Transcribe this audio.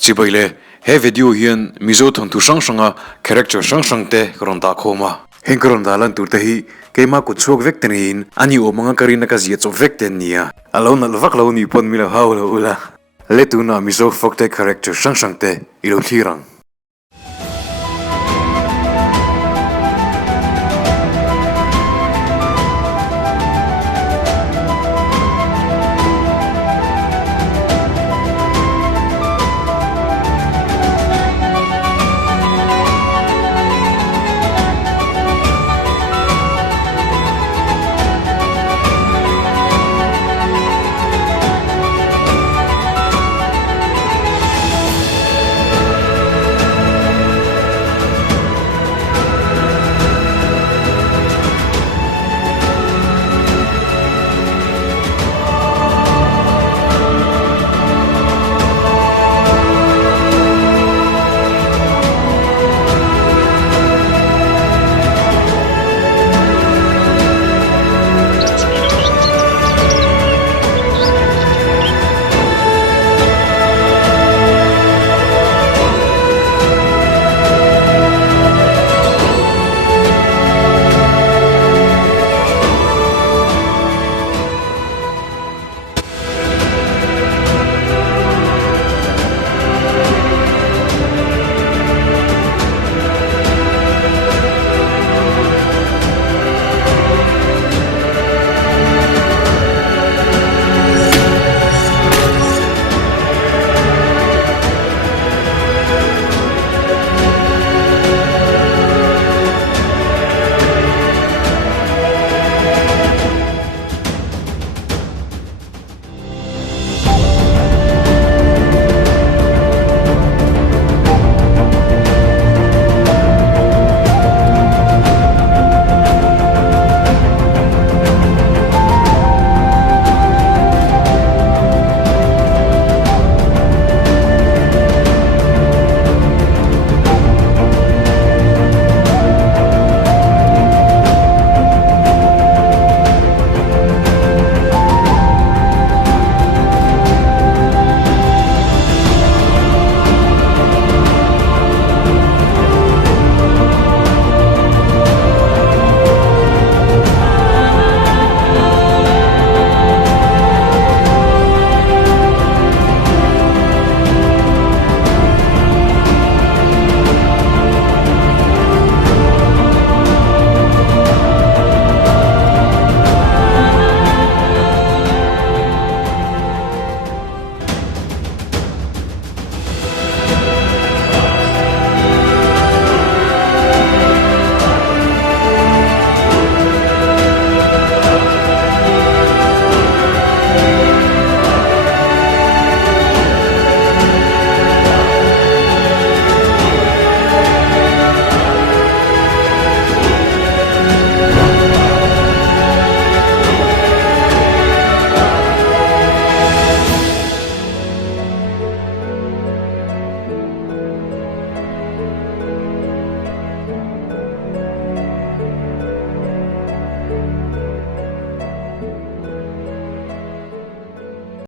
Chibaile, he video hian mizo thon tu sang sanga character sang sang te kronda khoma. Hengkron dalan tur te hi keima ku chok vek tenin ani o manga karina ka zia chok vek ten nia. Alon alwak lo ni pon mila haula ula. Letuna mizo fok te character sang sang te ilo thirang.